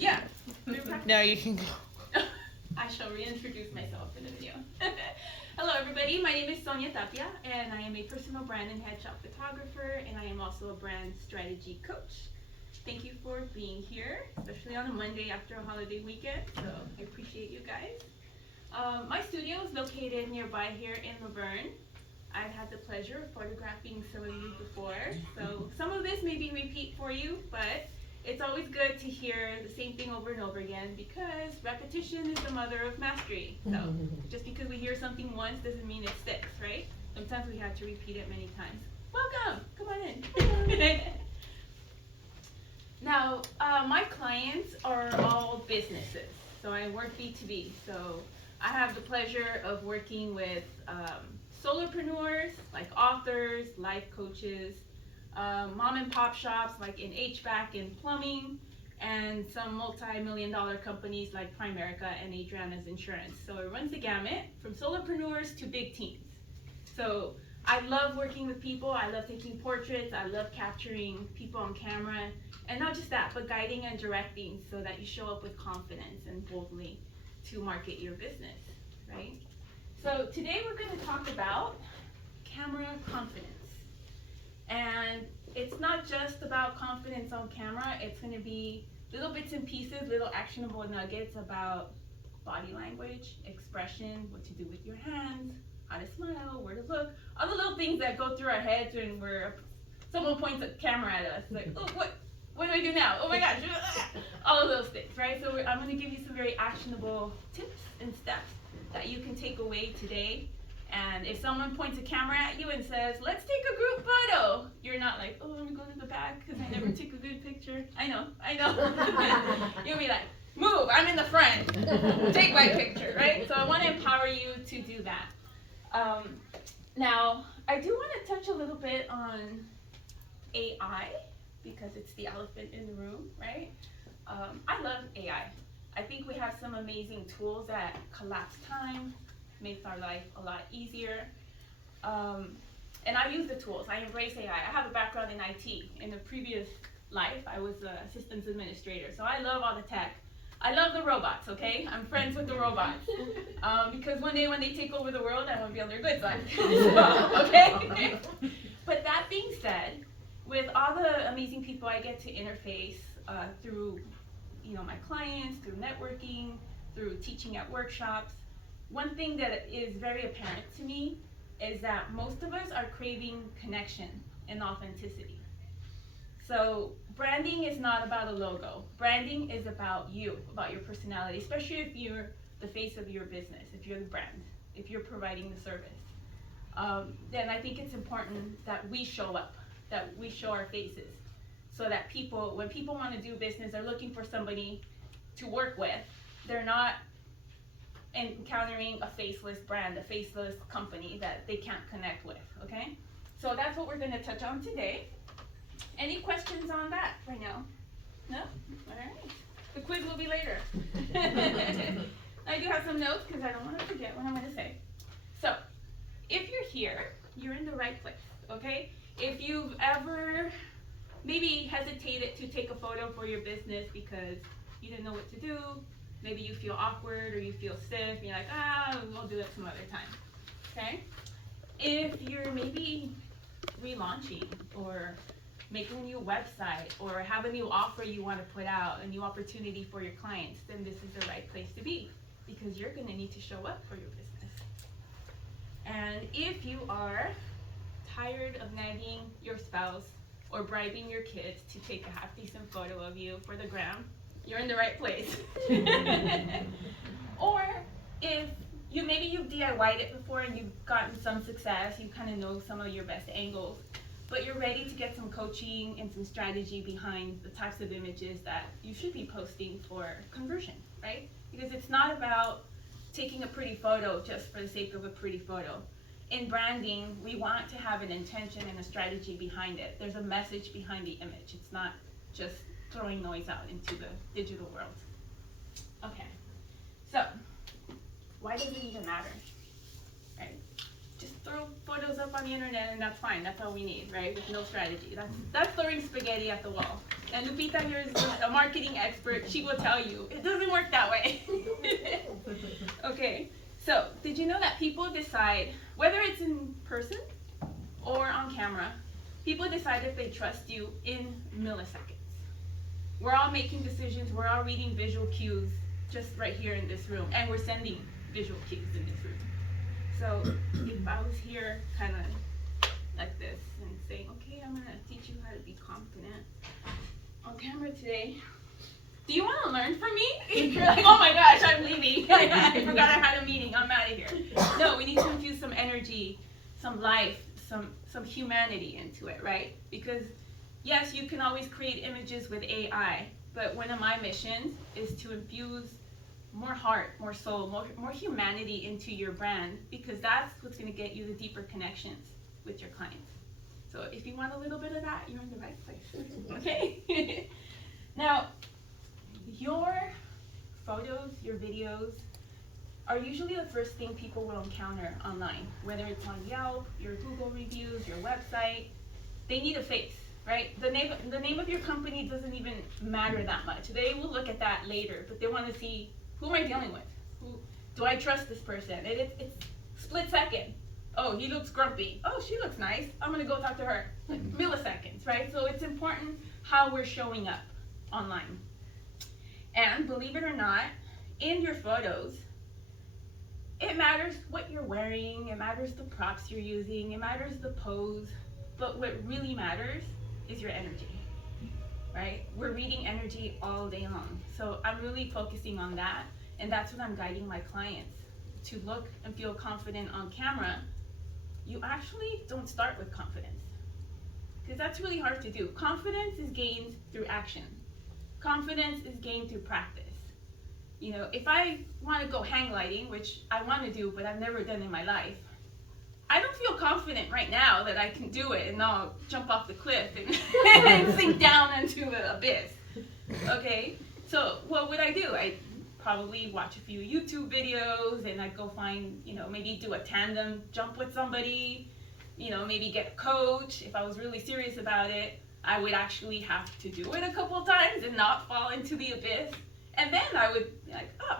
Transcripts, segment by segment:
Yeah. Now you can go. I shall reintroduce myself in the video. Hello everybody, my name is Sonia Tapia and I am a personal brand and headshot photographer, and I am also a brand strategy coach. Thank you for being here, especially on a Monday after a holiday weekend, so I appreciate you guys. My studio is located nearby here in Laverne. I've had the pleasure of photographing some of you before, so some of this may be repeat for you, but it's always good to hear the same thing over and over again because repetition is the mother of mastery. So just because we hear something once doesn't mean it sticks, right? Sometimes we have to repeat it many times. Welcome, come on in. Now, my clients are all businesses, so I work B2B. So I have the pleasure of working with solopreneurs, like authors, life coaches, mom and pop shops like in HVAC and plumbing, and some multi-million-dollar companies like Primerica and Adriana's Insurance. So it runs the gamut from solopreneurs to big teams. So I love working with people. I love taking portraits. I love capturing people on camera. And not just that, but guiding and directing so that you show up with confidence and boldly to market your business, right? So today we're going to talk about camera confidence. And it's not just about confidence on camera. It's going to be little bits and pieces, little actionable nuggets about body language, expression, what to do with your hands, how to smile, where to look, all the little things that go through our heads when someone points a camera at us. Like, oh, what do I do now? Oh my gosh, all of those things, right? So I'm going to give you some very actionable tips and steps that you can take away today. And if someone points a camera at you and says, let's take a group photo, you're not like, oh, let me go to the back because I never took a good picture. I know. You'll be like, move, I'm in the front. Take my picture, right? So I want to empower you to do that. Now, I do want to touch a little bit on AI because it's the elephant in the room, right? I love AI. I think we have some amazing tools that collapse time, makes our life a lot easier. And I use the tools. I embrace AI. I have a background in IT. In a previous life, I was a systems administrator. So I love all the tech. I love the robots, okay? I'm friends with the robots. Because one day when they take over the world, I want to be on their good side. Okay? But that being said, with all the amazing people I get to interface through my clients, through networking, through teaching at workshops, one thing that is very apparent to me is that most of us are craving connection and authenticity. So branding is not about a logo. Branding is about you, about your personality, especially if you're the face of your business, if you're the brand, if you're providing the service. Then I think it's important that we show up, that we show our faces, so that people, when people want to do business, they're looking for somebody to work with. They're not encountering a faceless brand, a faceless company that they can't connect with, okay? So that's what we're going to touch on today. Any questions on that right now? No? All right. The quiz will be later. I do have some notes because I don't want to forget what I'm going to say. So, if you're here, you're in the right place, okay? If you've ever maybe hesitated to take a photo for your business because you didn't know what to do, maybe you feel awkward or you feel stiff, and you're like, we'll do it some other time, okay? If you're maybe relaunching or making a new website or have a new offer you want to put out, a new opportunity for your clients, then this is the right place to be because you're going to need to show up for your business. And if you are tired of nagging your spouse or bribing your kids to take a half-decent photo of you for the gram, you're in the right place. Or if maybe you've DIY'd it before and you've gotten some success, you kind of know some of your best angles, but you're ready to get some coaching and some strategy behind the types of images that you should be posting for conversion, right? Because it's not about taking a pretty photo just for the sake of a pretty photo. In branding, we want to have an intention and a strategy behind it. There's a message behind the image. It's not just throwing noise out into the digital world. Okay, so why does it even matter? Right? Just throw throw photos up on the internet and that's fine. That's all we need, right? With no strategy. That's throwing spaghetti at the wall. And Lupita here is a marketing expert. She will tell you it doesn't work that way. Okay. So, did you know that people decide, whether it's in person or on camera, people decide if they trust you in milliseconds. We're all making decisions, we're all reading visual cues just right here in this room, and we're sending visual cues in this room. So, if I was here kind of like this and saying, okay, I'm going to teach you how to be confident on camera today. Do you want to learn from me? You're like, oh my gosh, I'm leaving. I forgot I had a meeting. I'm out of here. No, we need to infuse some energy, some life, some humanity into it, right? Because yes, you can always create images with AI, but one of my missions is to infuse more heart, more soul, more humanity into your brand, because that's what's going to get you the deeper connections with your clients. So if you want a little bit of that, you're in the right place. Okay? Now, your photos, your videos are usually the first thing people will encounter online, whether it's on Yelp, your Google reviews, your website. They need a face, right? The name of your company doesn't even matter that much. They will look at that later, but they want to see, who am I dealing with? Do I trust this person? It's split second. Oh, he looks grumpy. Oh, she looks nice. I'm going to go talk to her. Like milliseconds, right? So it's important how we're showing up online. And believe it or not, in your photos, it matters what you're wearing, it matters the props you're using, it matters the pose, but what really matters is your energy, right? We're reading energy all day long. So I'm really focusing on that, and that's what I'm guiding my clients to look and feel confident on camera. You actually don't start with confidence, because that's really hard to do. Confidence is gained through action. Confidence is gained through practice. You know, if I want to go hang gliding, which I want to do, but I've never done in my life, I don't feel confident right now that I can do it and I'll jump off the cliff and sink down into the abyss. Okay? So what would I do? I'd probably watch a few YouTube videos, and I'd go find, maybe do a tandem jump with somebody, maybe get a coach. If I was really serious about it, I would actually have to do it a couple of times and not fall into the abyss. And then I would be like, oh,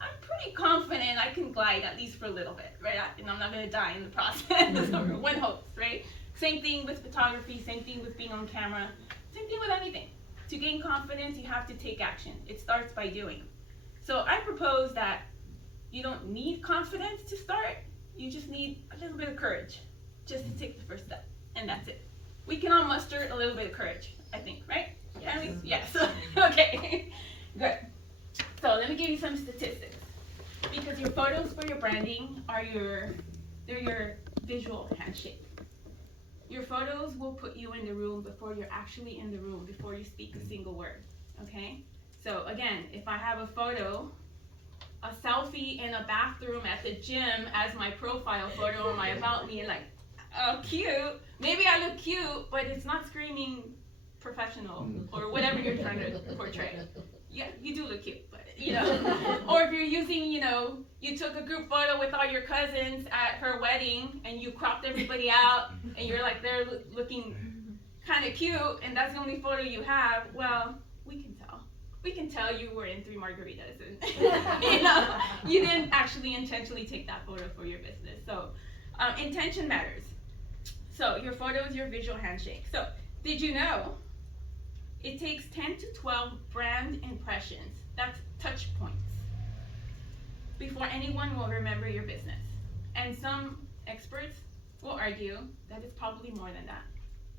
I'm pretty confident I can glide at least for a little bit, right? And I'm not going to die in the process, or one hopes, right? Same thing with photography, same thing with being on camera, same thing with anything. To gain confidence, you have to take action. It starts by doing. So I propose that you don't need confidence to start, you just need a little bit of courage just to take the first step, and that's it. We can all muster a little bit of courage, I think, right? Yes. Yes. Okay. Good. So let me give you some statistics, because your photos for your branding are your visual handshake. Your photos will put you in the room before you're actually in the room, before you speak a single word. Okay? So again, if I have a photo, a selfie in a bathroom at the gym as my profile photo or my about me, and like, oh, cute. Maybe I look cute, but it's not screaming professional or whatever you're trying to portray. Yeah, you do look cute, but or if you're using, you took a group photo with all your cousins at her wedding and you cropped everybody out and you're like, they're looking kind of cute and that's the only photo you have. Well, we can tell. We can tell you were in 3 margaritas and you didn't actually intentionally take that photo for your business. So intention matters. So your photo is your visual handshake. So did you know it takes 10 to 12 brand impressions, that's touch points, before anyone will remember your business? And some experts will argue that it's probably more than that.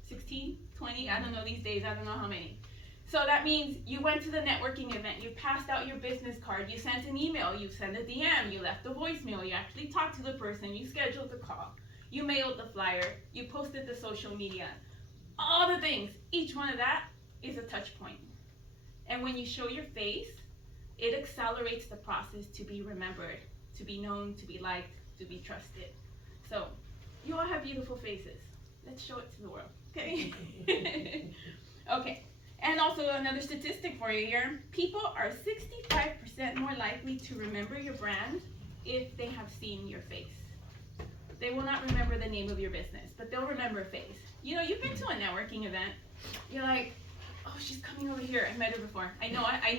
16, 20, I don't know these days, I don't know how many. So that means you went to the networking event, you passed out your business card, you sent an email, you sent a DM, you left a voicemail, you actually talked to the person, you scheduled the call, you mailed the flyer, you posted the social media, all the things. Each one of that is a touch point. And when you show your face, it accelerates the process to be remembered, to be known, to be liked, to be trusted. So you all have beautiful faces. Let's show it to the world, okay? Okay, and also another statistic for you here. People are 65% more likely to remember your brand if they have seen your face. They will not remember the name of your business, but they'll remember a face. You know, you've been to a networking event. You're like, oh, she's coming over here. I met her before. I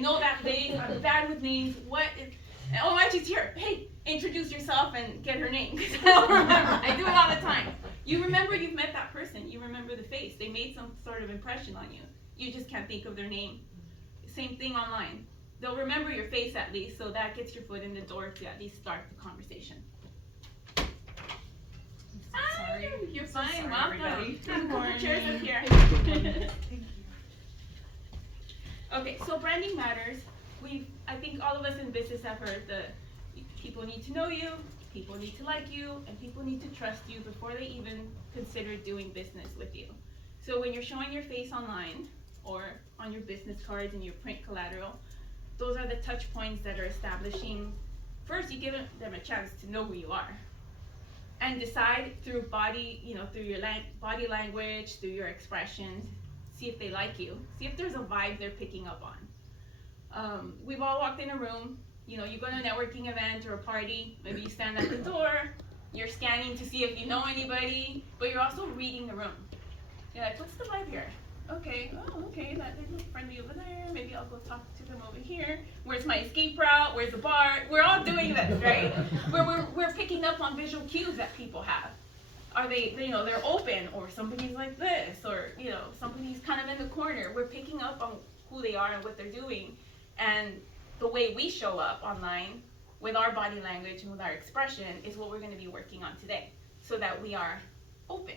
know that name. I'm bad with names. Oh, my, she's here. Hey, introduce yourself and get her name. Because I don't remember. I do it all the time. You remember you've met that person. You remember the face. They made some sort of impression on you. You just can't think of their name. Same thing online. They'll remember your face at least, so that gets your foot in the door to at least start the conversation. Sorry. You're fine. Sorry, Welcome. everybody. Have a couple chairs up here. Thank you. Okay, so branding matters. I think all of us in business have heard people need to know you, people need to like you, and people need to trust you before they even consider doing business with you. So when you're showing your face online or on your business cards and your print collateral, those are the touch points that are establishing. First, you give them a chance to know who you are, and decide through through your body language, through your expressions, see if they like you, see if there's a vibe they're picking up on. We've all walked in a room, you go to a networking event or a party, maybe you stand at the door, you're scanning to see if you know anybody, but you're also reading the room. You're like, what's the vibe here? Okay, they look friendly over there, maybe I'll go talk to them over here. Where's my escape route? Where's the bar? We're all doing this, right? We're picking up on visual cues that people have. Are they're open, or somebody's like this, or, somebody's kind of in the corner. We're picking up on who they are and what they're doing. And the way we show up online with our body language and with our expression is what we're going to be working on today, so that we are open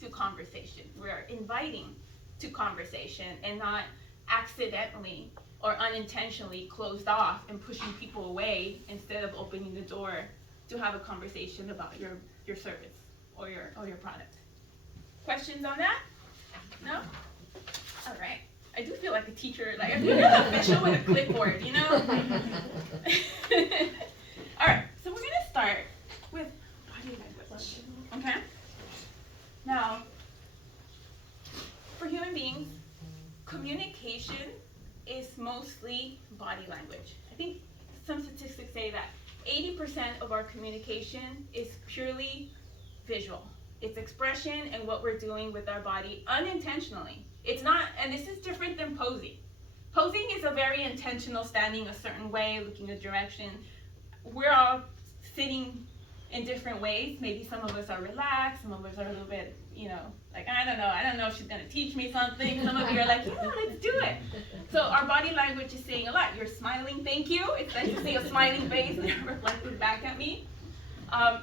to conversation. We are inviting to conversation and not accidentally or unintentionally closed off and pushing people away instead of opening the door to have a conversation about your service or your product. Questions on that? No? All right. I do feel like a teacher, like I'm an official with a clipboard, All right, so we're gonna start with body language, okay? Now, for human beings, communication is mostly body language. I think some statistics say that 80% of our communication is purely visual. It's expression and what we're doing with our body unintentionally. It's not, and this is different than posing. Posing is a very intentional, standing a certain way, looking a direction. We're all sitting in different ways. Maybe some of us are relaxed, some of us are a little bit, like, I don't know if she's gonna teach me something. Some of you are like, yeah, let's do it. So our body language is saying a lot. You're smiling, thank you. It's nice to see a smiling face reflected back at me.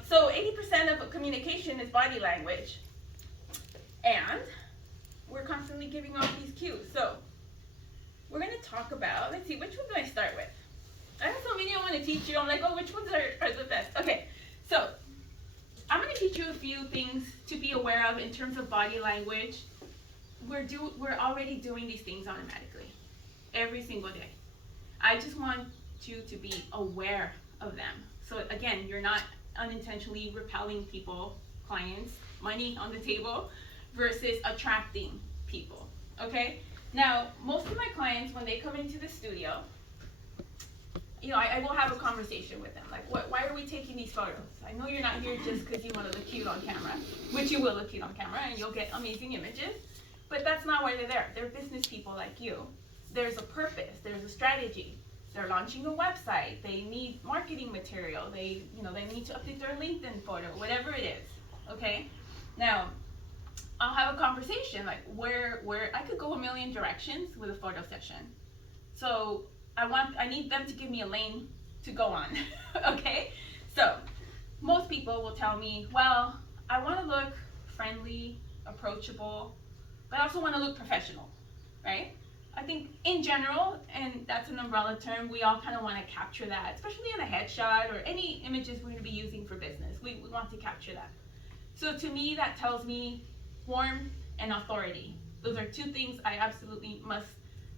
So 80% of communication is body language. And we're constantly giving off these cues. So we're going to talk about, let's see, which one do I start with? I have so many I want to teach you. I'm like, oh, which ones are the best? Okay, so I'm going to teach you a few things to be aware of in terms of body language. We're already doing these things automatically every single day. I just want you to be aware of them. So again, you're not unintentionally repelling people, clients, money on the table, versus attracting people, okay? Now, most of my clients, when they come into the studio, I will have a conversation with them, like, why are we taking these photos? I know you're not here just because you want to look cute on camera, which you will look cute on camera, and you'll get amazing images, but that's not why they're there. They're business people like you. There's a purpose, there's a strategy. They're launching a website, they need marketing material, they need to update their LinkedIn photo, whatever it is, okay? Now, I'll have a conversation like where I could go a million directions with a photo session. So I need them to give me a lane to go on, okay? So most people will tell me, well, I want to look friendly, approachable, but I also want to look professional, right? I think in general, and that's an umbrella term, we all kind of want to capture that, especially in a headshot or any images we're going to be using for business. We want to capture that. So to me, that tells me warmth and authority. Those are two things I absolutely must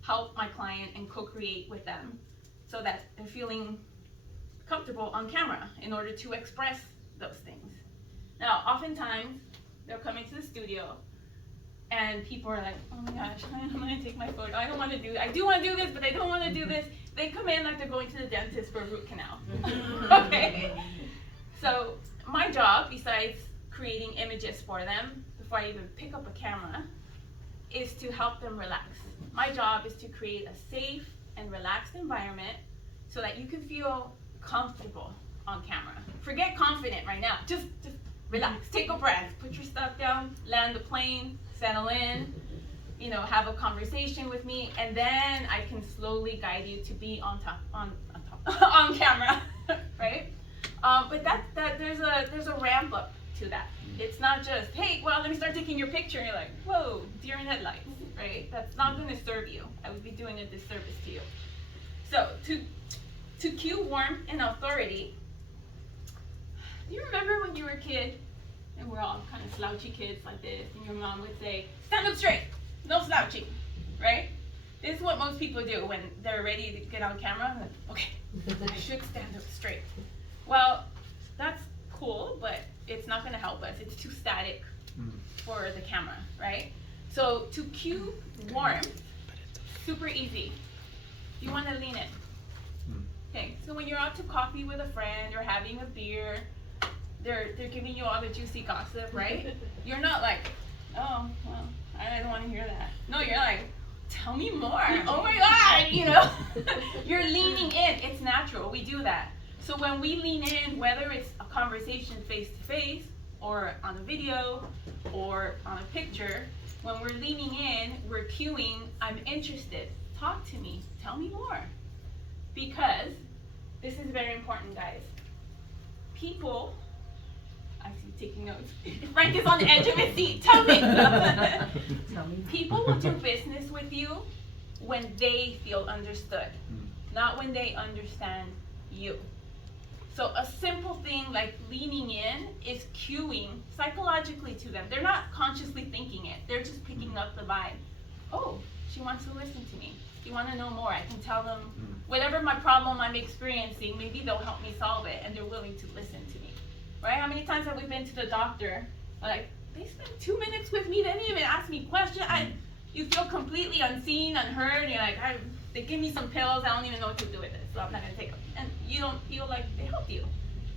help my client and co-create with them so that they're feeling comfortable on camera in order to express those things. Now, oftentimes, they'll come into the studio and people are like, oh my gosh, I'm gonna take my photo. I do want to do this, but I don't want to do this. They come in like they're going to the dentist for a root canal. Okay? So my job, besides creating images for them before I even pick up a camera, is to help them relax. My job is to create a safe and relaxed environment so that you can feel comfortable on camera. Forget confident right now. Just relax. Take a breath. Put your stuff down. Land the plane. Settle in. You know, have a conversation with me, and then I can slowly guide you to be on camera, right? But there's a ramp up to that. It's not just, hey, well, let me start taking your picture, and you're like, whoa, deer in headlights, right? That's not going to serve you. I would be doing a disservice to you. So to cue warmth and authority. Do you remember when you were a kid, and we're all kind of slouchy kids like this, and your mom would say, stand up straight, no slouching, right? This is what most people do when they're ready to get on camera. Like, okay, I should stand up straight. Well, that's cool, but it's not going to help us. It's too static for the camera, right? So to cue warmth, super easy. You want to lean in. Okay, so when you're out to coffee with a friend or having a beer, they're giving you all the juicy gossip, right? You're not like, oh, well, I don't want to hear that. No, you're like, tell me more. Oh my God, you know? You're leaning in. It's natural. We do that. So when we lean in, whether it's a conversation face to face or on a video or on a picture, when we're leaning in, we're cueing, I'm interested. Talk to me. Tell me more. Because this is very important, guys. People, I see taking notes. Frank is on the edge of his seat. Tell me. People will do business with you when they feel understood, not when they understand you. So a simple thing like leaning in is cueing psychologically to them. They're not consciously thinking it. They're just picking up the vibe. Oh, she wants to listen to me. You want to know more. I can tell them whatever my problem I'm experiencing, maybe they'll help me solve it, and they're willing to listen to me. Right? How many times have we been to the doctor? Like, they spent 2 minutes with me. They didn't even ask me questions. You feel completely unseen, unheard. You're like, they give me some pills. I don't even know what to do with it, so I'm not going to take them. And you don't feel like they help you.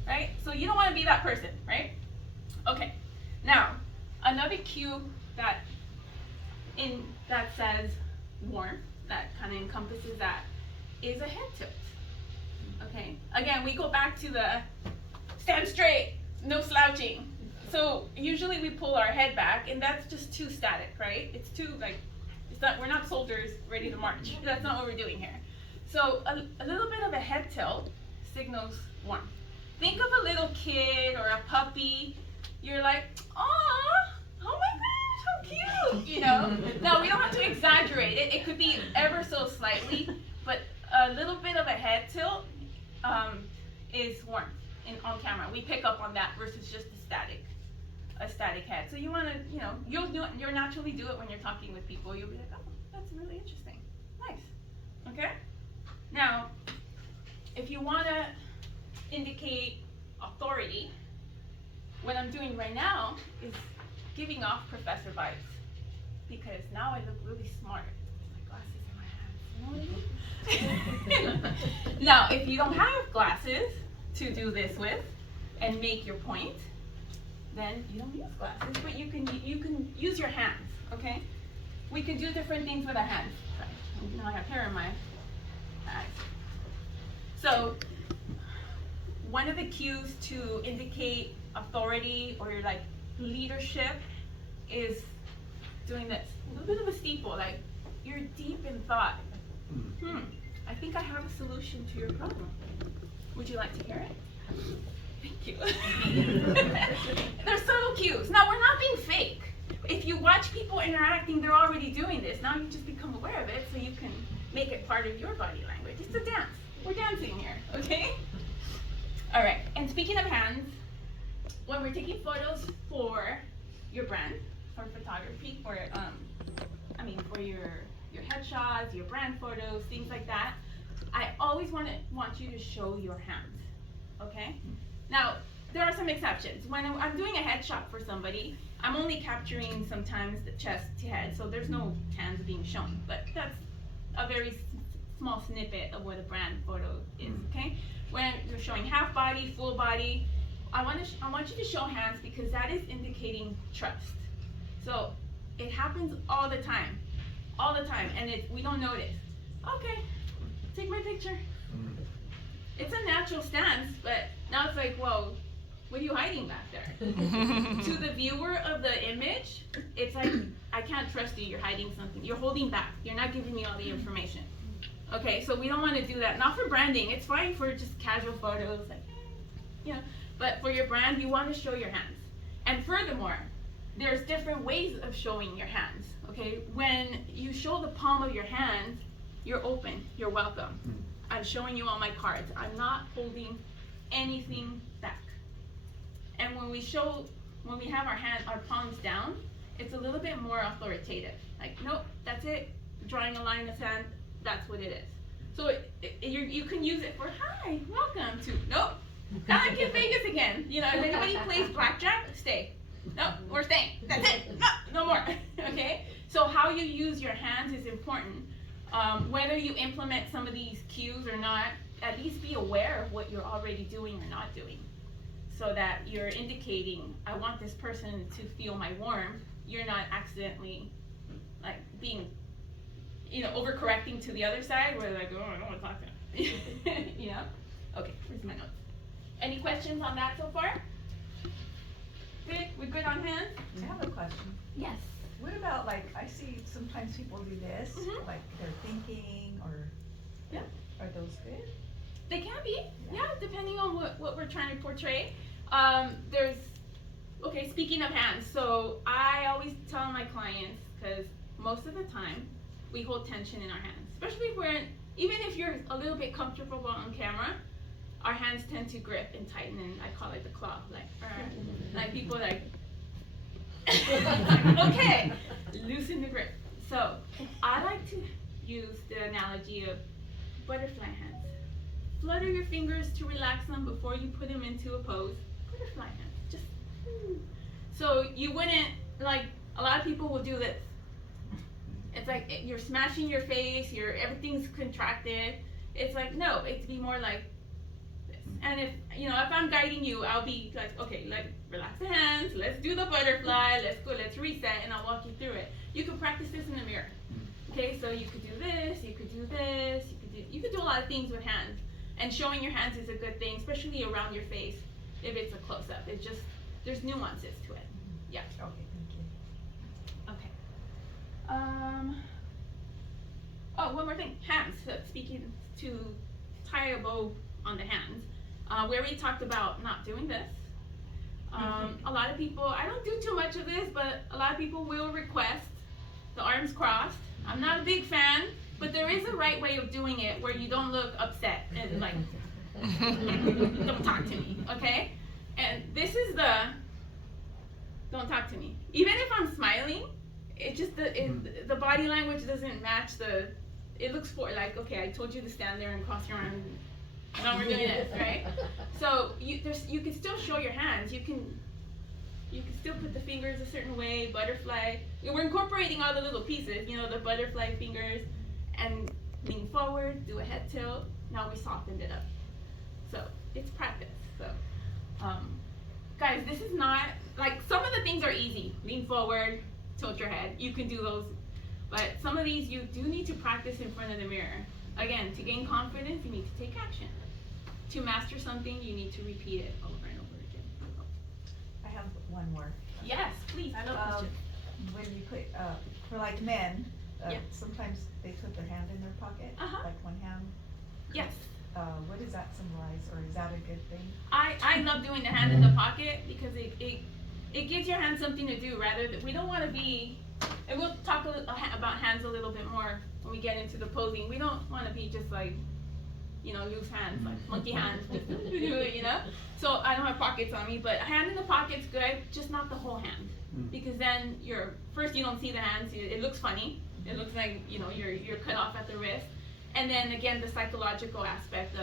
Right? So you don't want to be that person, right? Okay. Now, another cue that says warmth, that kind of encompasses that, is a head tilt. Okay? Again, we go back to the stand straight, no slouching. So usually we pull our head back, and that's just too static, right? It's too like, we're not soldiers ready to march. That's not what we're doing here. So a little bit of a head tilt signals warmth. Think of a little kid or a puppy. You're like, oh my gosh, how cute, you know? Now we don't have to exaggerate it. It could be ever so slightly, but a little bit of a head tilt is warmth on camera. We pick up on that versus just a static head. So you want to, you know, you'll naturally do it when you're talking with people. You'll be like, oh, that's really interesting. Nice. Okay? Now, if you want to indicate authority, what I'm doing right now is giving off professor vibes, because now I look really smart. My glasses in my hands. You know what I mean? Now, if you don't have glasses to do this with and make your point, then you don't use glasses, but you can use your hands, okay? We can do different things with our hands. Sorry, now I have hair in my eyes. So, one of the cues to indicate authority or like leadership is doing this. A little bit of a steeple, like you're deep in thought. I think I have a solution to your problem. Would you like to hear it? Thank you. They're subtle cues. Now, we're not being fake. If you watch people interacting, they're already doing this. Now you just become aware of it so you can make it part of your body language. It's a dance. We're dancing here, okay? All right, and speaking of hands, when we're taking photos for your brand, for photography, for your headshots, your brand photos, things like that, I always want you to show your hands, okay? Now, there are some exceptions. When I'm doing a headshot for somebody, I'm only capturing sometimes the chest to head, so there's no hands being shown, but that's a very small snippet of what a brand photo is, okay? When you're showing half body, full body, I want you to show hands because that is indicating trust. So it happens all the time, and we don't notice. Okay, take my picture. It's a natural stance, but now it's like, whoa, what are you hiding back there? To the viewer of the image, it's like, I can't trust you, you're hiding something. You're holding back, you're not giving me all the information. Okay, so we don't want to do that. Not for branding, it's fine for just casual photos, like, you know, but for your brand, you want to show your hands. And furthermore, there's different ways of showing your hands, okay? When you show the palm of your hand, you're open, you're welcome. I'm showing you all my cards. I'm not holding anything back. And when we have our palms down, it's a little bit more authoritative. Like, nope, that's it. Drawing a line in the sand, that's what it is. So you can use it for, hi, welcome to, nope, kind of like in Vegas again. You know, if anybody plays blackjack, stay. No, we're staying. That's it. No more. Okay? So how you use your hands is important. Whether you implement some of these cues or not, at least be aware of what you're already doing or not doing. So that you're indicating, I want this person to feel my warmth. You're not accidentally like being, you know, overcorrecting to the other side where they're like, oh, I don't want to talk to him. You know? Okay, here's my notes. Any questions on that so far? Good? We're good on hands? I have a question. Yes. What about, like, I see sometimes people do this, Mhm. like they're thinking, or, Yeah. are those good? They can be, Yeah. yeah, depending on what we're trying to portray. Okay, speaking of hands, so I always tell my clients, because most of the time, we hold tension in our hands. Especially even if you're a little bit comfortable on camera, our hands tend to grip and tighten, and I call it the claw, like people like, okay, loosen the grip. So I like to use the analogy of butterfly hands. Flutter your fingers to relax them before you put them into a pose. Butterfly hands, just. So you wouldn't, like, a lot of people will do this. It's like you're smashing your face, everything's contracted. It's like, no, it'd be more like this. And if I'm guiding you, I'll be like, okay, relax the hands, let's do the butterfly, let's reset, and I'll walk you through it. You can practice this in the mirror. Okay, so you could do this, you could do this, you could do a lot of things with hands. And showing your hands is a good thing, especially around your face if it's a close-up. It's just, there's nuances to it. Yeah. Okay, thank you. Okay. Oh, one more thing. Hands. So speaking to tie a bow on the hands. We already talked about not doing this. A lot of people, I don't do too much of this, but a lot of people will request the arms crossed. I'm not a big fan, but there is a right way of doing it where you don't look upset and like, don't talk to me, okay? And this is don't talk to me. Even if I'm smiling, it just, the body language doesn't match it looks like, okay, I told you to stand there and cross your arms, and now we're doing this, right? So you can still show your hands. You can still put the fingers a certain way, butterfly. We're incorporating all the little pieces, the butterfly fingers, and lean forward, do a head tilt. Now we softened it up. So it's practice. So, guys, this is not, like, some of the things are easy. Lean forward, tilt your head. You can do those. But some of these you do need to practice in front of the mirror. Again, to gain confidence, you need to take action. To master something, you need to repeat it over and over again. I have one more. Yes, please. I love questions. When you put, for like men, Yeah. sometimes they put their hand in their pocket, Uh-huh. like one hand. Yes. What does that symbolize, or is that a good thing? I love doing the hand in the pocket because it gives your hand something to do rather than, we don't want to be, and we'll talk about hands a little bit more when we get into the posing. We don't want to be just like, loose hands, like monkey hands, just, So I don't have pockets on me, but a hand in the pocket's good, just not the whole hand. Because then first you don't see the hands, it looks funny. It looks like, you're cut off at the wrist. And then again, the psychological aspect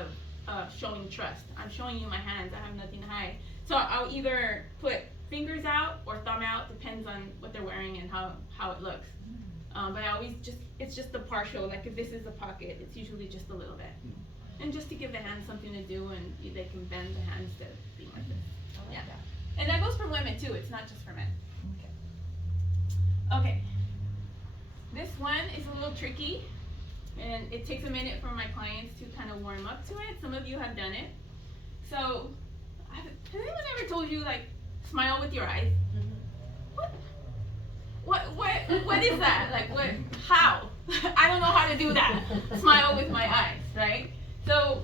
of showing trust. I'm showing you my hands, I have nothing to hide. So I'll either put fingers out or thumb out, depends on what they're wearing and how it looks. But I always it's just the partial, like if this is the pocket, it's usually just a little bit. And just to give the hands something to do, and they can bend the hands to be like this. I Yeah. And that goes for women too, it's not just for men. Okay. Okay. This one is a little tricky, and it takes a minute for my clients to kind of warm up to it. Some of you have done it. So, has anyone ever told you, like, smile with your eyes? What is that? Like, what, how? I don't know how to do that. Smile with my eyes, right? So,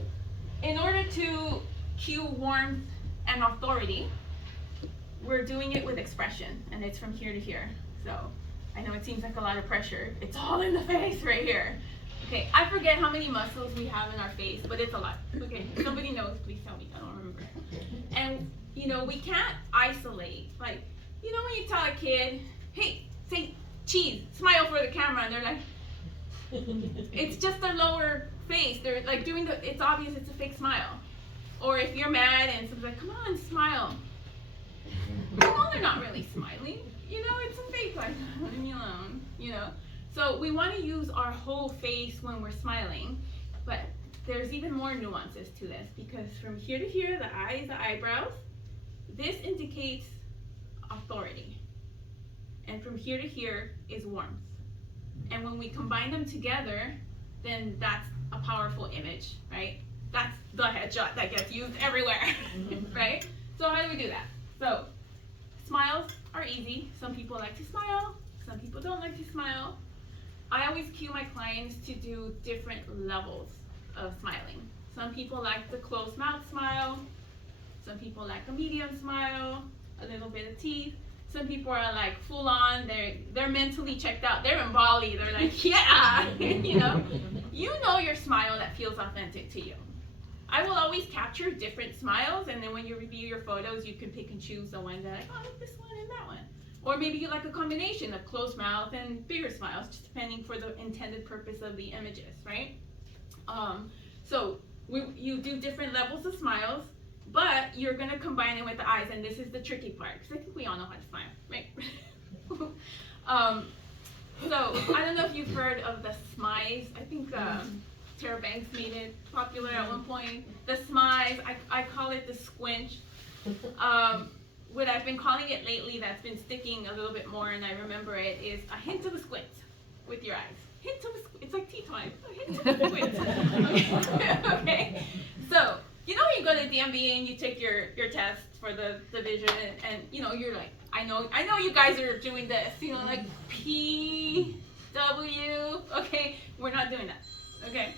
in order to cue warmth and authority, we're doing it with expression, and it's from here to here. So, I know it seems like a lot of pressure. It's all in the face right here. Okay, I forget how many muscles we have in our face, but it's a lot. Okay, if somebody knows, please tell me. I don't remember. And, you know, we can't isolate. Like, you know when you tell a kid, hey, say cheese, smile for the camera, and they're like, it's just their lower face. They're like doing it's obvious it's a fake smile. Or if you're mad and someone's like, come on, smile. You know they're not really smiling. You know, it's a fake, like, leave me alone, you know. So we want to use our whole face when we're smiling, but there's even more nuances to this, because from here to here, the eyes, the eyebrows, this indicates authority. And from here to here is warmth. And when we combine them together, then that's a powerful image, right? That's the headshot that gets used everywhere, right? So how do we do that? So smiles are easy. Some people like to smile, some people don't like to smile. I always cue my clients to do different levels of smiling. Some people like the closed mouth smile, some people like a medium smile, a little bit of teeth. Some people are like full on, they're mentally checked out. They're in Bali, they're like, yeah, you know your smile that feels authentic to you. I will always capture different smiles, and then when you review your photos, you can pick and choose the ones that like, oh, I like this one and that one. Or maybe you like a combination of closed mouth and bigger smiles, just depending for the intended purpose of the images, right? So you do different levels of smiles, but you're gonna combine it with the eyes, and this is the tricky part, because I think we all know how to smile, right? So I don't know if you've heard of the smize. I think Tara Banks made it popular at one point. The smize, I call it the squinch. What I've been calling it lately that's been sticking a little bit more, and I remember it, is a hint of a squint with your eyes. Hint of a squint. It's like tea time. A hint of a squint. Okay. Okay. So, you know when you go to DMV and you take your test for the vision, and you know, you're like, I know you guys are doing this, you know, like P, W, okay? We're not doing that, okay?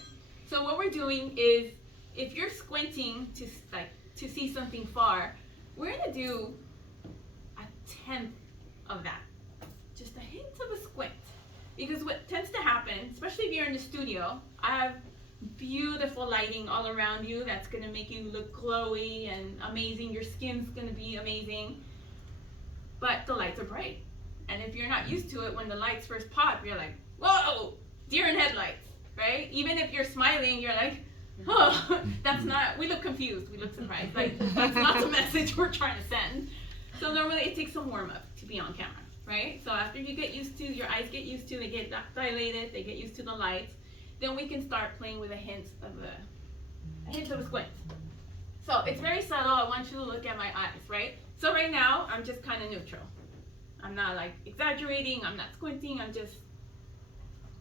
So what we're doing is, if you're squinting to see something far, we're gonna do a 1/10 of that. Just a hint of a squint. Because what tends to happen, especially if you're in the studio, I have beautiful lighting all around you that's gonna make you look glowy and amazing. Your skin's gonna be amazing. But the lights are bright. And if you're not used to it, when the lights first pop, you're like, whoa, deer in headlights, right? Even if you're smiling, you're like, oh, that's not, we look confused, we look surprised. Like, that's not the message we're trying to send. So normally it takes some warm up to be on camera, right? So after you get used to, your eyes get used to, they get dilated, they get used to the lights, then we can start playing with a hint of a squint. So it's very subtle. I want you to look at my eyes, right? So right now, I'm just kind of neutral. I'm not like exaggerating, I'm not squinting, I'm just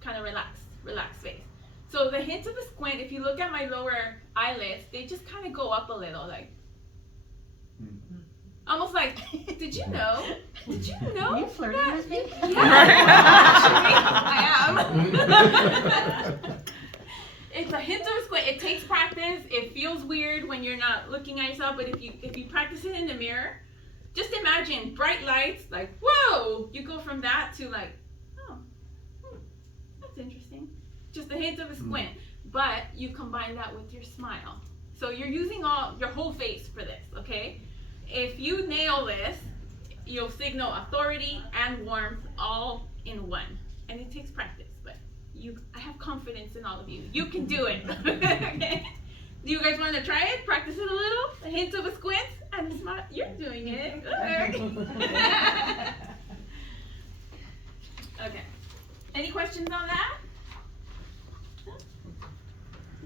kind of relaxed face. So the hint of a squint, if you look at my lower eyelids, they just kind of go up a little, like, almost like, did you know? Did you know? Are you flirting with me? Yeah, actually, I am. It's a hint of a squint. It takes practice. It feels weird when you're not looking at yourself, but if you practice it in the mirror, just imagine bright lights, like, whoa! You go from that to like, oh, that's interesting. Just a hint of a squint, but you combine that with your smile. So you're using your whole face for this, okay? If you nail this, you'll signal authority and warmth all in one. And it takes practice, but I have confidence in all of you. You can do it. Okay? Do you guys want to try it? Practice it a little? A hint of a squint and a smile. You're doing it. Okay. Any questions on that?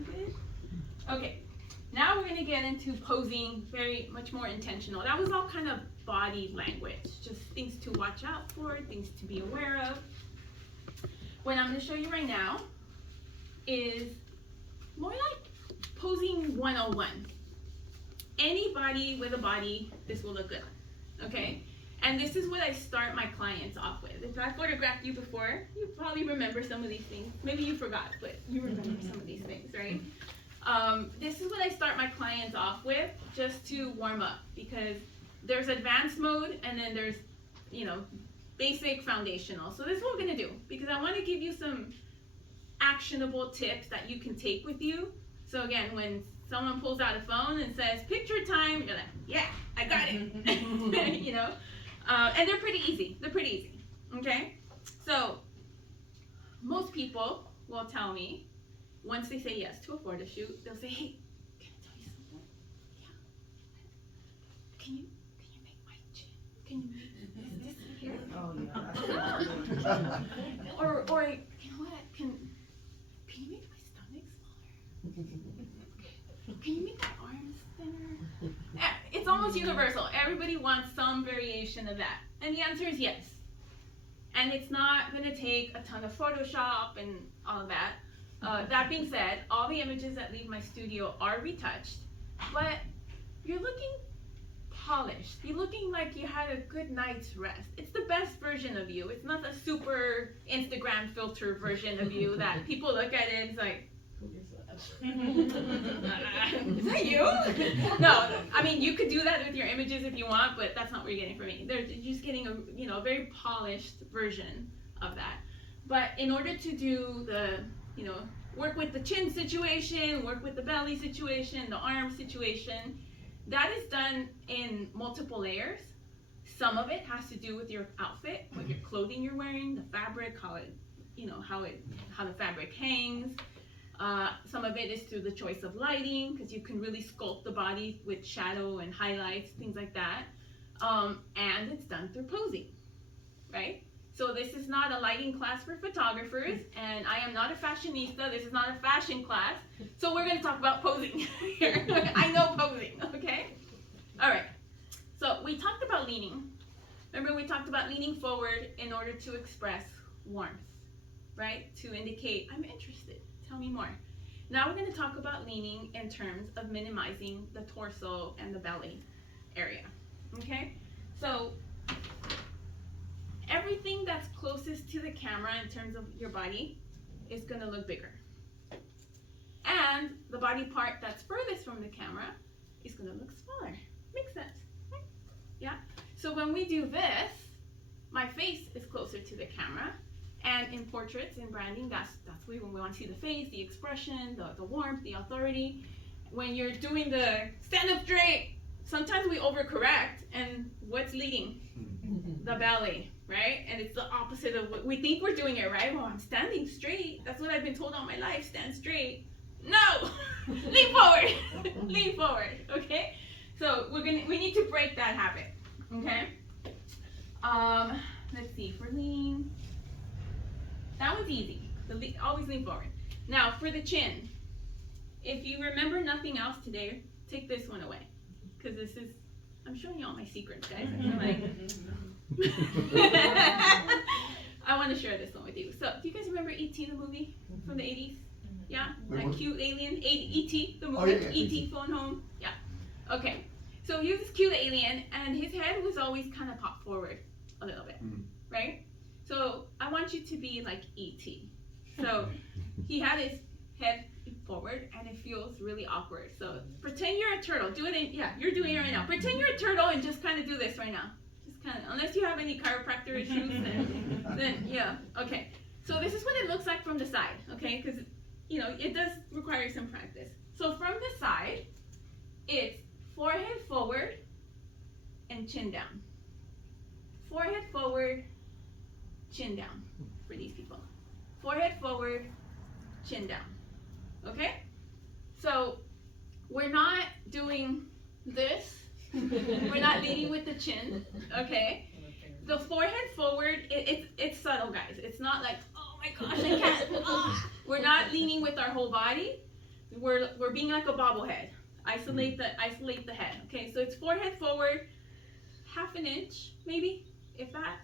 Good? Okay. Now we're gonna get into posing, very much more intentional. That was all kind of body language, just things to watch out for, things to be aware of. What I'm gonna show you right now is more like posing 101. Anybody with a body, this will look good, okay? And this is what I start my clients off with. If I photographed you before, you probably remember some of these things. Maybe you forgot, but you remember some of these things, right? This is what I start my clients off with, just to warm up, because there's advanced mode and then there's, you know, basic foundational. So this is what we're gonna do, because I wanna give you some actionable tips that you can take with you. So again, when someone pulls out a phone and says, picture time, you're like, yeah, I got it, you know? And they're pretty easy, okay? So, most people will tell me, once they say yes to a photo shoot, they'll say, hey, can I tell you something? Yeah. Can you make my chin? Can you make this here? Oh, yeah. Or you know what? Can you make my stomach smaller? Can you make my arms thinner? It's almost universal. Everybody wants some variation of that. And the answer is yes. And it's not gonna take a ton of Photoshop and all of that. That being said, all the images that leave my studio are retouched, but you're looking polished. You're looking like you had a good night's rest. It's the best version of you. It's not a super Instagram filter version of you that people look at it and it's like, is that you? No, I mean, you could do that with your images if you want, but that's not what you're getting from me. They're just getting a very polished version of that. But in order to do the, work with the chin situation, work with the belly situation, the arm situation, that is done in multiple layers. Some of it has to do with your outfit, what your clothing you're wearing, the fabric, how the fabric hangs. Some of it is through the choice of lighting, because you can really sculpt the body with shadow and highlights, things like that. And it's done through posing, right? So this is not a lighting class for photographers, and I am not a fashionista. This is not a fashion class. So we're going to talk about posing here. I know posing, okay? All right. So we talked about leaning. Remember, we talked about leaning forward in order to express warmth, right? To indicate, I'm interested. Tell me more. Now we're going to talk about leaning in terms of minimizing the torso and the belly area, okay? So everything that's closest to the camera in terms of your body is going to look bigger. And the body part that's furthest from the camera is going to look smaller. Makes sense, right? Yeah? So when we do this, my face is closer to the camera. And in portraits, in branding, that's when we want to see the face, the expression, the warmth, the authority. When you're doing the stand up straight, sometimes we overcorrect, and what's leading? The belly, right? And it's the opposite of what we think we're doing it, right? Well, I'm standing straight. That's what I've been told all my life, stand straight. No! Lean forward! Lean forward, okay? So we need to break that habit, okay? Let's see, for lean. That one's easy. Always lean forward. Now, for the chin, if you remember nothing else today, take this one away. Because I'm showing you all my secrets, guys. I want to share this one with you. So, do you guys remember E.T. the movie from the 80s? Yeah? That cute alien? E.T. the movie? Oh, yeah. E.T. phone home? Yeah. Okay. So, he was this cute alien, and his head was always kind of popped forward a little bit, right? So I want you to be like E.T. So he had his head forward and it feels really awkward. So pretend you're a turtle. Do it you're doing it right now. Pretend you're a turtle and just kind of do this right now. Just kind of, unless you have any chiropractor issues, then yeah, okay. So this is what it looks like from the side, okay? Because, it does require some practice. So from the side, it's forehead forward and chin down. Forehead forward, chin down for these people. Forehead forward, chin down. Okay? So we're not doing this. We're not leading with the chin. Okay? The forehead forward, it's subtle, guys. It's not like, oh my gosh, I can't. We're not leaning with our whole body. We're being like a bobblehead. Isolate the head. Okay, so it's forehead forward, 1/2 inch, maybe, if that.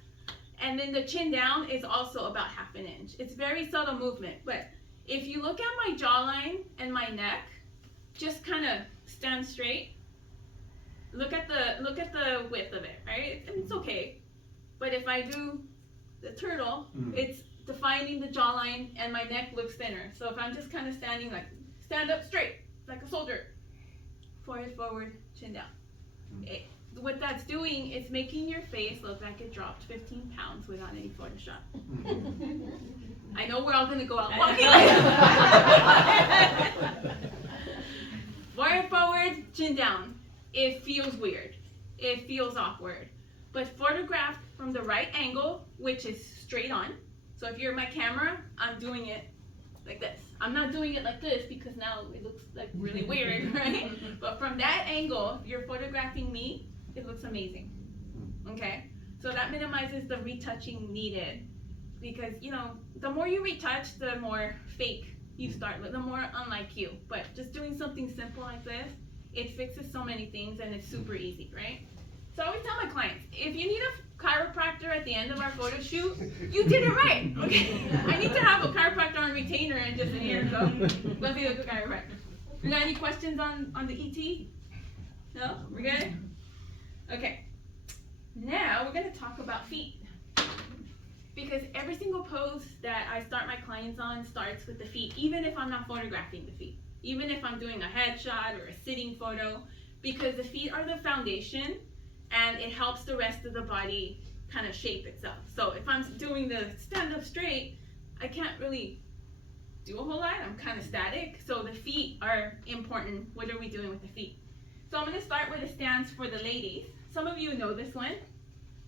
And then the chin down is also about 1/2 inch. It's very subtle movement, but if you look at my jawline and my neck, just kind of stand straight. Look at the width of it, right? And it's okay. But if I do the turtle, it's defining the jawline and my neck looks thinner. So if I'm just kind of standing like, stand up straight, like a soldier. Forehead forward, chin down. What that's doing is making your face look like it dropped 15 pounds without any Photoshop. I know we're all gonna go out walking. Forehead forward, chin down. It feels weird. It feels awkward. But photographed from the right angle, which is straight on. So if you're my camera, I'm doing it like this. I'm not doing it like this because now it looks like really weird, right? But from that angle, if you're photographing me, it looks amazing. Okay? So that minimizes the retouching needed. Because, you know, the more you retouch, the more fake you start with, the more unlike you. But just doing something simple like this, it fixes so many things and it's super easy, right? So I always tell my clients, if you need a chiropractor at the end of our photo shoot, you did it right, okay? I need to have a chiropractor on retainer in just a year, so let's see the chiropractor. You got any questions on the ET? No? We're good? Okay. Now we're gonna talk about feet. Because every single pose that I start my clients on starts with the feet, even if I'm not photographing the feet. Even if I'm doing a headshot or a sitting photo, because the feet are the foundation and it helps the rest of the body kind of shape itself. So if I'm doing the stand up straight, I can't really do a whole lot. I'm kind of static. So the feet are important. What are we doing with the feet? So I'm going to start with a stance for the ladies. Some of you know this one,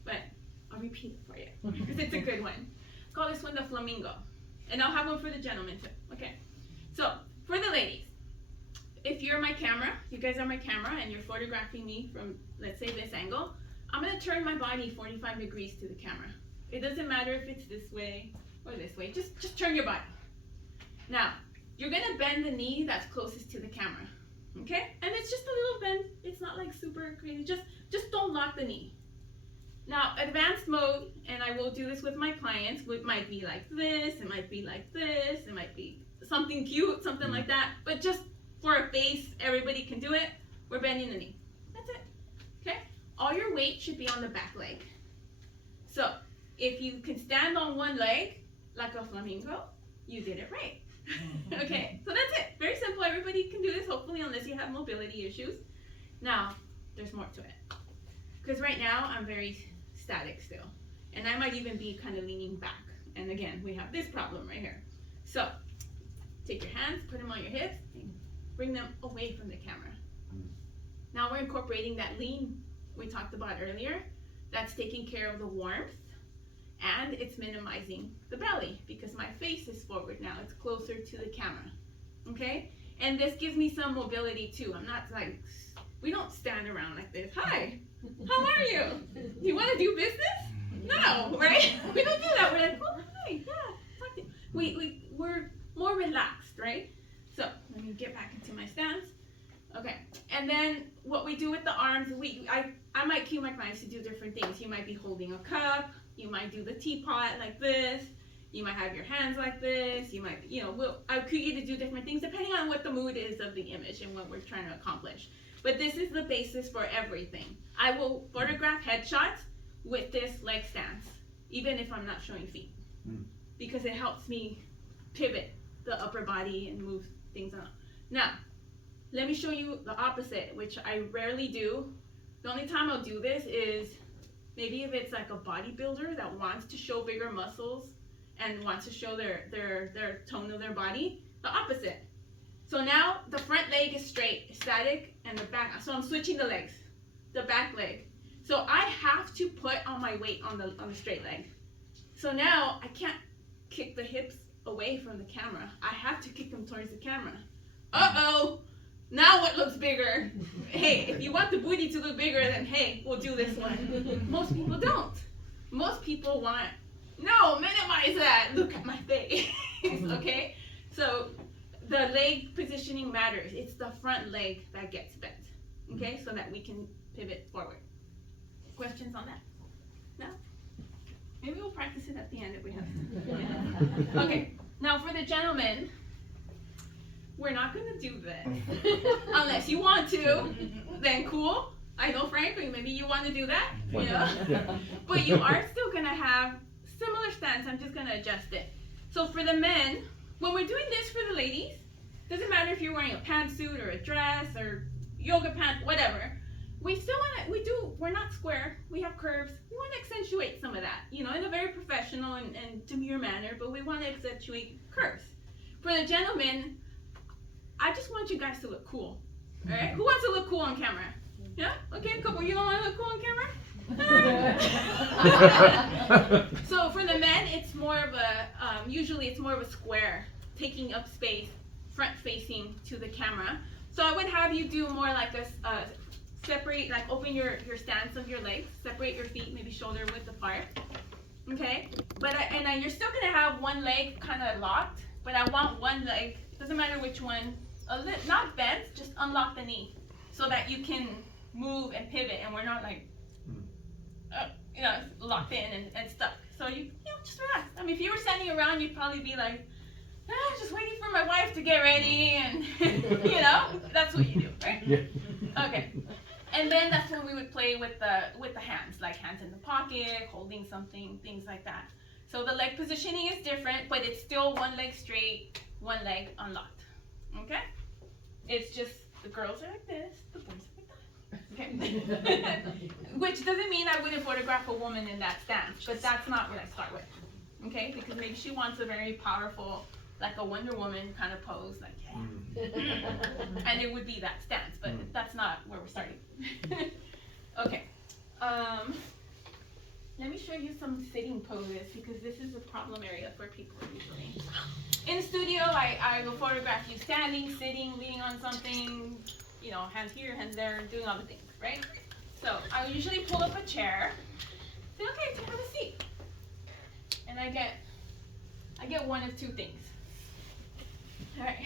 but I'll repeat it for you because it's a good one. Call this one the flamingo. And I'll have one for the gentlemen too. Okay. So for the ladies, if you're my camera, you guys are my camera and you're photographing me from, let's say, this angle, I'm going to turn my body 45 degrees to the camera. It doesn't matter if it's this way or this way. Just turn your body. Now, you're going to bend the knee that's closest to the camera. Okay? And it's just a little bend. It's not like super crazy. Just don't lock the knee. Now, advanced mode, and I will do this with my clients, it might be like this, it might be like this, it might be something cute, something like that, but just for a face, everybody can do it. We're bending the knee. That's it. Okay? All your weight should be on the back leg. So, if you can stand on one leg, like a flamingo, you did it right. Okay? So that's it. Very simple. Everybody can do this, hopefully, unless you have mobility issues. Now, there's more to it. Because right now, I'm very static still. And I might even be kind of leaning back. And again, we have this problem right here. So, take your hands, put them on your hips, and bring them away from the camera. Now we're incorporating that lean we talked about earlier. That's taking care of the warmth and it's minimizing the belly because my face is forward now. It's closer to the camera. Okay? And this gives me some mobility too. I'm not like, we don't stand around like this. Hi, how are you? Do you want to do business? No, right? We don't do that. We're like, oh, hi, yeah, talk to you. We're more relaxed, right? So let me get back into my stance. Okay, and then what we do with the arms, I might cue my clients to do different things. You might be holding a cup, you might do the teapot like this, you might have your hands like this, you might, I'll cue you to do different things depending on what the mood is of the image and what we're trying to accomplish. But this is the basis for everything. I will photograph headshots with this leg stance, even if I'm not showing feet, because it helps me pivot the upper body and move things on. Now, let me show you the opposite, which I rarely do. The only time I'll do this is maybe if it's like a bodybuilder that wants to show bigger muscles and wants to show their tone of their body. The opposite. So now the front leg is straight, static, and the back. So I'm switching the legs, the back leg. So I have to put all my weight on the straight leg. So now I can't kick the hips away from the camera. I have to kick them towards the camera. Uh-oh. Now what looks bigger? Hey, if you want the booty to look bigger, then hey, we'll do this one. Most people don't. Most people want, no, minimize that. Look at my face. Okay? So the leg positioning matters. It's the front leg that gets bent, okay, so that we can pivot forward. Questions on that? No? Maybe we'll practice it at the end if we have to. Yeah. Okay, now for the gentlemen, we're not gonna do this unless you want to. Then cool. I know, Frank, maybe you want to do that, you know? But you are still gonna have similar stance. I'm just gonna adjust it. So for the men, when we're doing this for the ladies, doesn't matter if you're wearing a pantsuit or a dress or yoga pants, whatever. We still we're not square. We have curves. We want to accentuate some of that, you know, in a very professional and demure manner, but we want to accentuate curves. For the gentlemen, I just want you guys to look cool. All right? Who wants to look cool on camera? Yeah? Okay, a couple. You don't want to look cool on camera? So for the men, it's more of a, usually it's more of a square, taking up space, front facing to the camera. So I would have you do more like a, separate, like open your stance of your legs, separate your feet, maybe shoulder width apart. Okay? But, you're still gonna have one leg kind of locked, but I want one leg, doesn't matter which one, not bent, just unlock the knee so that you can move and pivot and we're not like, you know, locked in and stuck. So you know, just relax. I mean, if you were standing around, you'd probably be like, just waiting for my wife to get ready and, you know, that's what you do, right? Yeah. Okay. And then that's when we would play with the hands, like hands in the pocket, holding something, things like that. So the leg positioning is different, but it's still one leg straight, one leg unlocked. Okay? It's just the girls are like this, the boys are like that. Okay? Which doesn't mean I wouldn't photograph a woman in that stance, but that's not what I start with. Okay? Because maybe she wants a very powerful, like a Wonder Woman kind of pose, like, yeah. And it would be that stance, but that's not where we're starting. Okay. Let me show you some sitting poses because this is a problem area for people usually. In the studio, I will photograph you standing, sitting, leaning on something, you know, hands here, hands there, doing all the things, right? So I will usually pull up a chair, say, okay, have a seat. And I get one of two things. All right,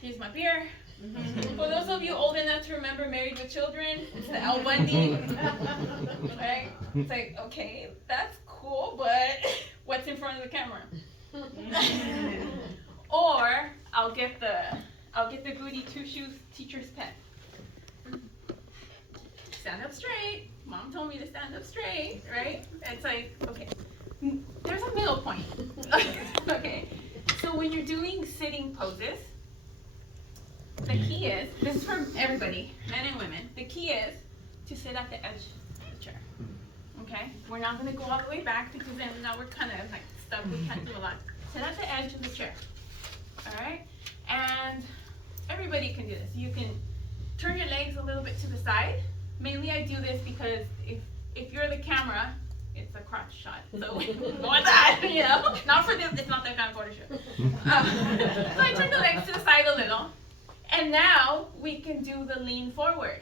here's my beer. For those of you old enough to remember Married with Children, it's the Al Bundy. Right? It's like, okay, that's cool, but what's in front of the camera? Or I'll get the Goody Two Shoes teacher's pet. Stand up straight. Mom told me to stand up straight, right? It's like, okay, there's a middle point. Okay. So when you're doing sitting poses, the key is, this is for everybody, men and women, the key is to sit at the edge of the chair. Okay? We're not going to go all the way back because then now we're kind of like stuck, we can't do a lot. Sit at the edge of the chair. Alright? And everybody can do this. You can turn your legs a little bit to the side. Mainly I do this because if you're the camera, it's a crotch shot. So we go with that, you know? Not for this, it's not that kind of photo shoot. So I turn the legs to the side a little. And now we can do the lean forward.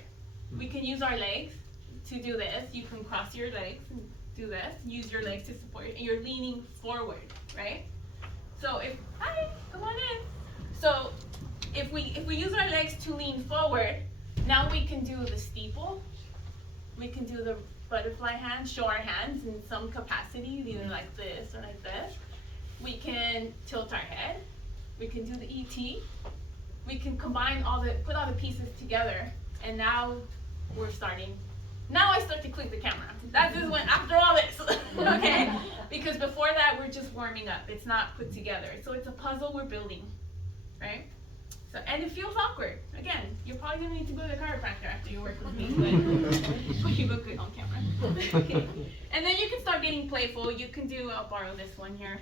We can use our legs to do this. You can cross your legs and do this. Use your legs to support it. And you're leaning forward, right? So hi, come on in. So if we use our legs to lean forward, now we can do the steeple. We can do the butterfly hand, show our hands in some capacity, either like this or like this. We can tilt our head. We can do the ET. We can combine put all the pieces together, and now we're starting. Now I start to click the camera. That is when, after all this, okay? Because before that, we're just warming up. It's not put together. So it's a puzzle we're building, right? So, and it feels awkward. Again, you're probably gonna need to go to the chiropractor after you work with me, but you look good on camera. Okay. And then you can start getting playful. You can do, I'll borrow this one here.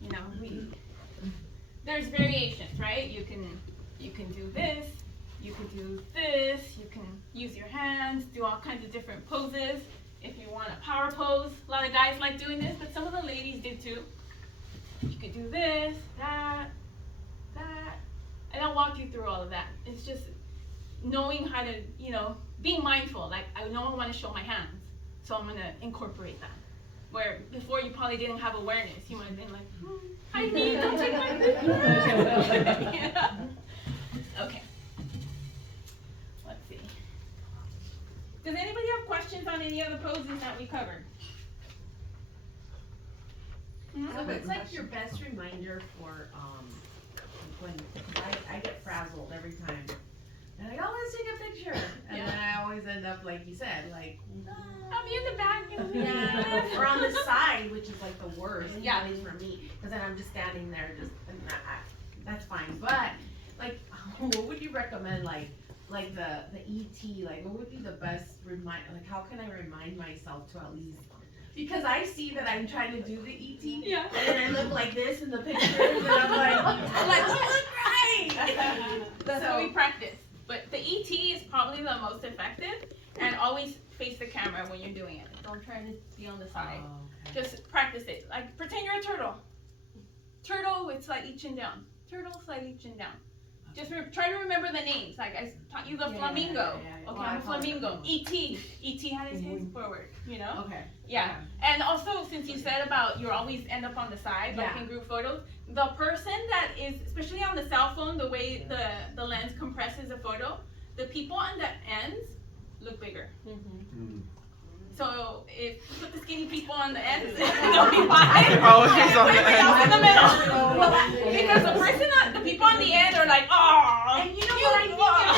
You know, there's variations, right? You can do this, you can do this, you can use your hands, do all kinds of different poses. If you want a power pose, a lot of guys like doing this, but some of the ladies do too. You could do this, that, and I'll walk you through all of that. It's just knowing how to, you know, being mindful. Like, I know I want to show my hands, so I'm gonna incorporate that. Where before you probably didn't have awareness. You might have been like, I need, don't take my picture. Yeah. Okay. Let's see. Does anybody have questions on any of the poses that we covered? So what's like your best reminder for when I get frazzled every time. And like, oh, let's take a picture. And then I always end up, like you said, like, I'll be in the back. yeah, or on the side, which is like the worst. Yeah. At least for me, because then I'm just standing there, just that's fine. But like, what would you recommend? Like the ET. Like, what would be the best remind? Like, how can I remind myself to at least? Because I see that I'm trying to do the ET, Yeah. and then I look like this in the pictures, and I'm like, oh, look right. That's what we practice. But the ET is probably the most effective, and always face the camera when you're doing it. Don't try to be on the side. Oh, okay. Just practice it. Like, pretend you're a turtle. Turtle with slightly chin down. Turtle, slightly chin down. Just try to remember the names. Like, I taught you the flamingo. Yeah. Okay, Well, I'm a I follow flamingo. them. E.T. had his hands forward, you know? Okay. Yeah. And also, since you said about you always end up on the side, like Yeah. in group photos, the person that is, especially on the cell phone, the way the lens compresses a photo, the people on the ends look bigger. So if you put the skinny people on the ends, they'll be fine. Always on the Everybody else in the end. middle. Because the people on the end are like, oh. And you know what? I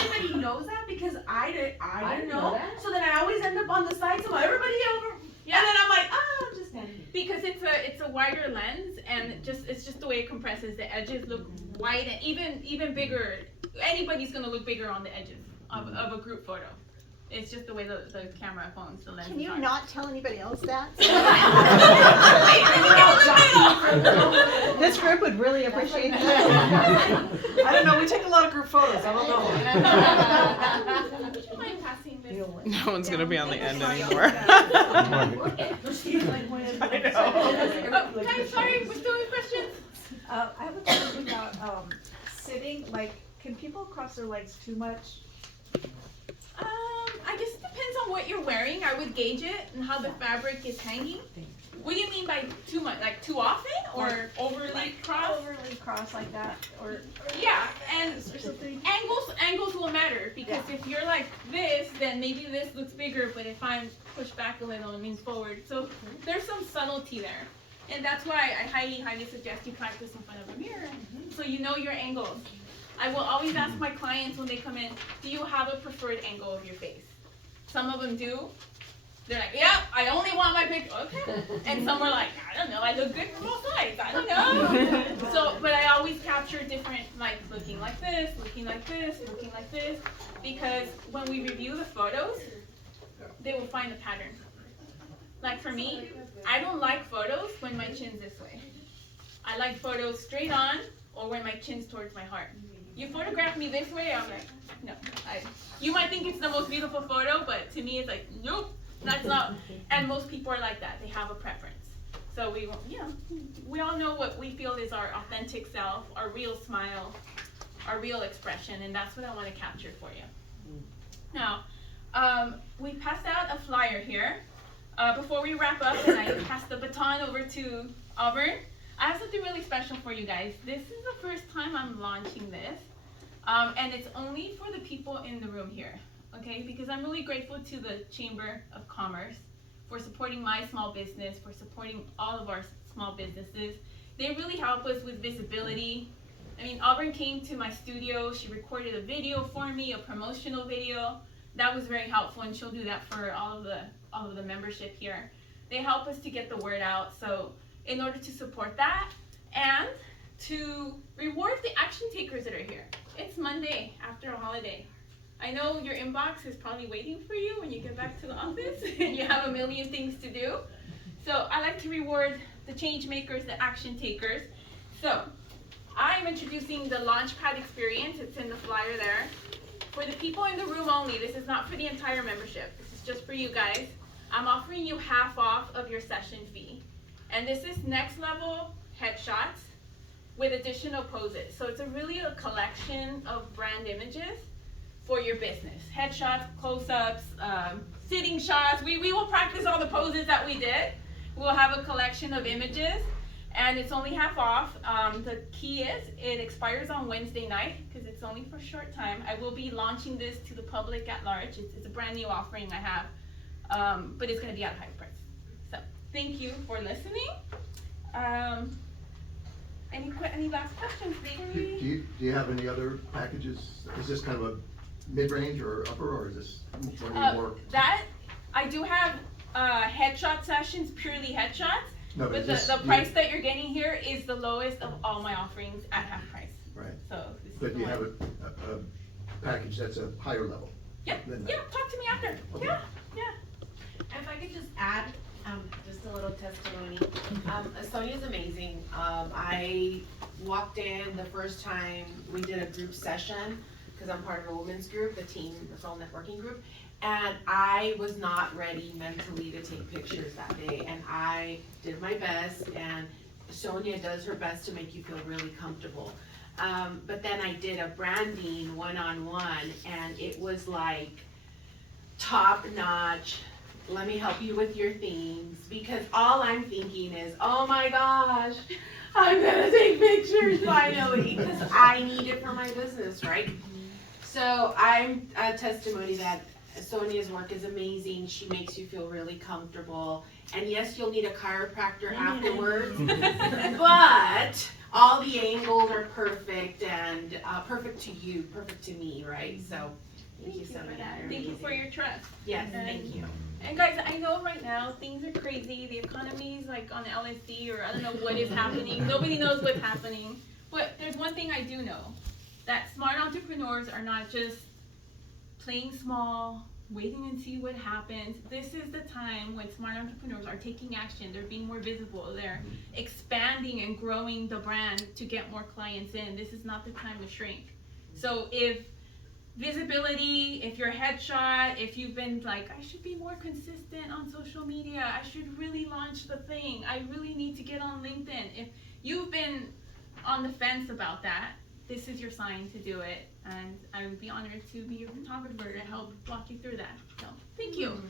think everybody knows that because I didn't know. So then I always end up on the side, so everybody over. Yeah. And then I'm like, I'm just standing here. Because it's a wider lens, and it's just the way it compresses. The edges look wide and even bigger. Anybody's gonna look bigger on the edges of a group photo. It's just the way the camera phones the lens. Can you not tell anybody else that? This group would really appreciate that. I don't know, we take a lot of group photos, I don't know. Would you mind passing this? No one's gonna be on the end anymore. Oh, guys, sorry, we're still in questions. I have a question about sitting. Like, can people cross their legs too much? I guess it depends on what you're wearing. I would gauge it and how the fabric is hanging. What do you mean by too much? Like too often or overly crossed? Overly crossed like that, or Yeah, and or something. angles will matter because if you're like this, then maybe this looks bigger, but if I'm pushed back a little, it means forward. So there's some subtlety there. And that's why I highly suggest you practice in front of a mirror so you know your angles. I will always ask my clients when they come in, do you have a preferred angle of your face? Some of them do. They're like, yeah, I only want my picture. Okay. And some are like, I don't know, I look good from all sides. I don't know. So, but I always capture different, like looking like this, looking like this, looking like this, because when we review the photos, they will find the pattern. Like for me, I don't like photos when my chin's this way. I like photos straight on or when my chin's towards my heart. You photograph me this way, I'm like, no. You might think it's the most beautiful photo, but to me it's like, nope, that's not. And most people are like that. They have a preference. So we all know what we feel is our authentic self, our real smile, our real expression, and that's what I want to capture for you. Now, we passed out a flyer here. Before we wrap up and I pass the baton over to Auburn, I have something really special for you guys. This is the first time I'm launching this, and it's only for the people in the room here, okay? Because I'm really grateful to the Chamber of Commerce for supporting my small business, for supporting all of our small businesses. They really help us with visibility. I mean, Auburn came to my studio, she recorded a video for me, a promotional video. That was very helpful, and she'll do that for all of the membership here. They help us to get the word out, so in order to support that and to reward the action takers that are here. It's Monday after a holiday. I know your inbox is probably waiting for you when you get back to the office and you have a million things to do. So I like to reward the change makers, the action takers. So I'm introducing the Launchpad experience. It's in the flyer there. For the people in the room only, this is not for the entire membership. This is just for you guys. I'm offering you half off of your session fee. And this is next level headshots with additional poses. So it's really a collection of brand images for your business. Headshots, close-ups, sitting shots. We will practice all the poses that we did we'll have a collection of images, and it's only half off. The key is it expires on Wednesday night because it's only for a short time. I will be launching this to the public at large. It's a brand new offering I have, but it's going to be at a high price. So thank you for listening. Any last questions, baby? Do you have any other packages? Is this kind of a mid-range or upper, or is this one of your more? That I do have headshot sessions, purely headshots. No, But is this- the price that you're getting here is the lowest of all my offerings at half price. Right, So this is but the you one. have a package that's a higher level. Yeah, than yeah, that. talk to me after. Okay. Yeah, yeah. If I could just add, just a little testimony. Sonia's amazing. I walked in the first time we did a group session, because I'm part of a women's group, the team, the Soul Networking group, and I was not ready mentally to take pictures that day, and I did my best, and Sonia does her best to make you feel really comfortable. But then I did a branding one-on-one, and it was like top notch. Let me help you with your themes, because all I'm thinking is, oh my gosh, I'm gonna take pictures finally, because I need it for my business, right? So I'm a testimony that Sonia's work is amazing. She makes you feel really comfortable. And yes, you'll need a chiropractor afterwards, but all the angles are perfect and perfect to you, perfect to me, right? So thank you, for Sonia. that. You're Thank you for amazing. your trust. Yes, thank you. And guys, I know right now things are crazy. The economy's like on LSD, or I don't know what is happening. Nobody knows what's happening. But there's one thing I do know, that smart entrepreneurs are not just playing small, waiting and see what happens. This is the time when smart entrepreneurs are taking action. They're being more visible. They're expanding and growing the brand to get more clients in. This is not the time to shrink. So if visibility, if your headshot, if you've been like, I should be more consistent on social media, I should really launch the thing, I really need to get on LinkedIn. If you've been on the fence about that, this is your sign to do it. And I would be honored to be your photographer to help walk you through that. So thank you.